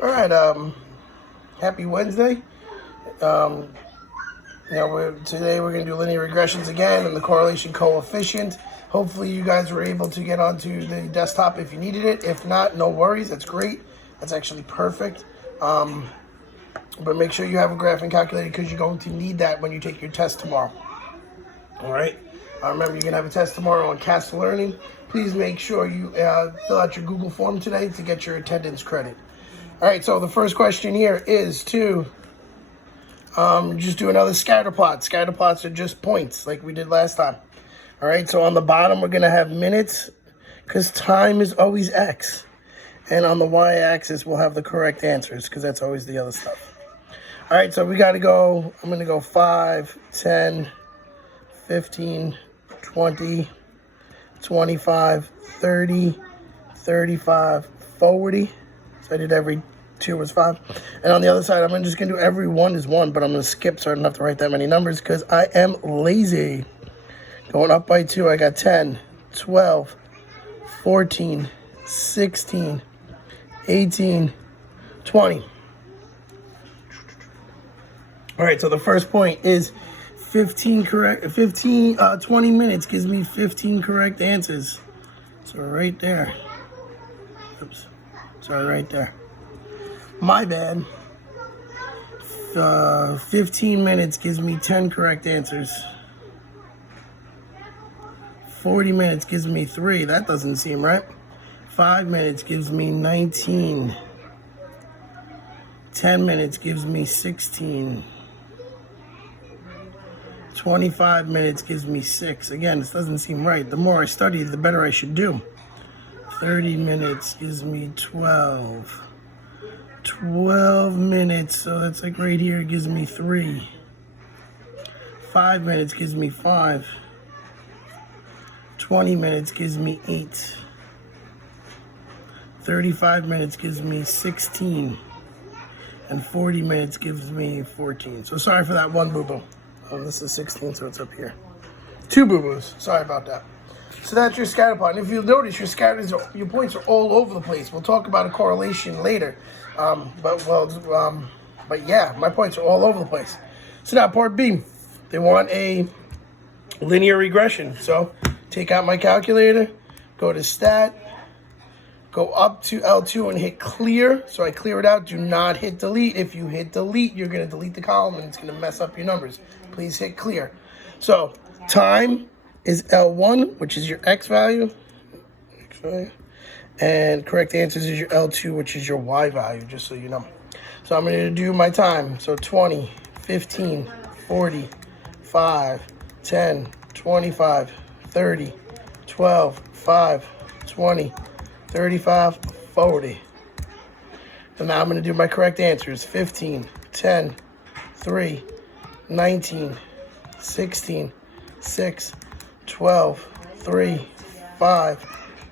All right, happy Wednesday. Today we're going to do linear regressions again and the correlation coefficient. Hopefully you guys were able to get onto the desktop if you needed it. If not, no worries. That's great. That's actually perfect. But make sure you have a graphing calculator because you're going to need that when you take your test tomorrow. All right. Remember, you're going to have a test tomorrow on CAST Learning. Please make sure you fill out your Google form today to get your attendance credit. All right, so the first question here is to just do another scatter plot. Scatter plots are just points like we did last time. All right, so on the bottom, we're going to have minutes because time is always X. And on the Y-axis, we'll have the correct answers because that's always the other stuff. All right, so we got to go, I'm going to go 5, 10, 15, 20, 25, 30, 35, 40. So I did every 2 was 5. And on the other side, I'm just going to do every 1 is 1, but I'm going to skip so I don't have to write that many numbers because I am lazy. Going up by 2, I got 10, 12, 14, 16, 18, 20. All right, so the first point is 20 minutes gives me 15 correct answers. So right there. Oops. Sorry, right there. My bad. 15 minutes gives me 10 correct answers. 40 minutes gives me 3. That doesn't seem right. 5 minutes gives me 19. 10 minutes gives me 16. 25 minutes gives me 6. Again, this doesn't seem right. The more I study, the better I should do. 30 minutes gives me 12. 12 minutes, so that's like right here, gives me 3. 5 minutes gives me 5. 20 minutes gives me 8. 35 minutes gives me 16. And 40 minutes gives me 14. So sorry for that one boo-boo. This is 16, so it's up here. 2 boo-boos. Sorry about that. So that's your scatter plot. And if you'll notice, your points are all over the place. We'll talk about a correlation later. But yeah, my points are all over the place. So now part B, they want a linear regression. So take out my calculator, go to stat, go up to L2 and hit clear. So I clear it out. Do not hit delete. If you hit delete, you're going to delete the column and it's going to mess up your numbers. Please hit clear. So time is L1, which is your X value. And correct answers is your L2, which is your Y value, just so you know. So I'm going to do my time. So 20, 15, 40, 5, 10, 25, 30, 12, 5, 20, 35, 40. And now I'm going to do my correct answers. 15, 10, 3, 19, 16, 6, 12, 3, 5,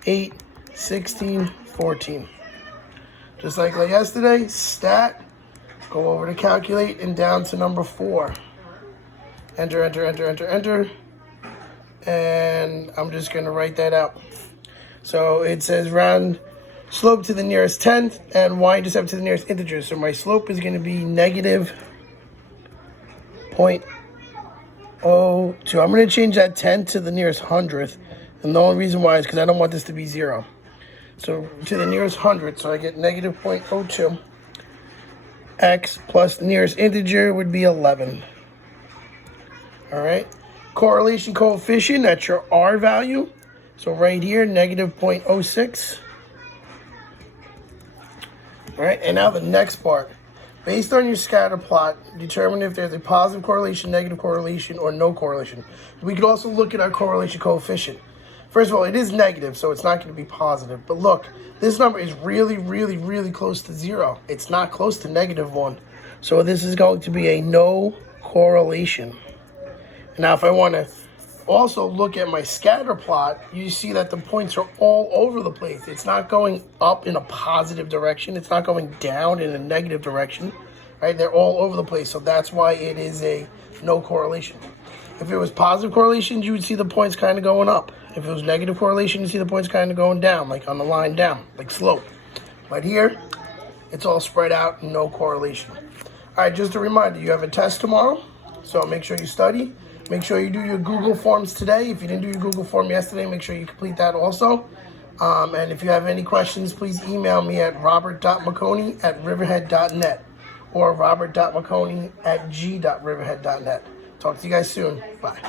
8, 16, 14. Just like yesterday, stat, go over to calculate and down to number 4. Enter, enter, enter, enter, enter. And I'm just going to write that out. So it says round slope to the nearest tenth and y-intercept to the nearest integer. So my slope is going to be negative 0.02. I'm going to change that 10 to the nearest hundredth. And the only reason why is because I don't want this to be 0. So to the nearest hundredth, so I get negative 0.02. X plus the nearest integer would be 11. All right. Correlation coefficient, that's your R value. So right here, negative 0.06. All right, and now the next part. Based on your scatter plot, determine if there's a positive correlation, negative correlation, or no correlation. We could also look at our correlation coefficient. First of all, it is negative, so it's not going to be positive. But look, this number is really, really, really close to 0. It's not close to negative 1. So this is going to be a no correlation. Now, if I want to also look at my scatter plot, you see that the points are all over the place. It's not going up in a positive direction. It's not going down in a negative direction, right? They're all over the place. So that's why it is a no correlation. If it was positive correlation, you would see the points kind of going up. If it was negative correlation, you see the points kind of going down, like on the line down, like slope. But here, It's all spread out and no correlation. All right, just a reminder, you have a test tomorrow, so make sure you study. Make sure you do your Google Forms today. If you didn't do your Google Form yesterday, make sure you complete that also. And if you have any questions, please email me at robert.mcconi@riverhead.net or robert.mcconi@g.riverhead.net. Talk to you guys soon. Bye.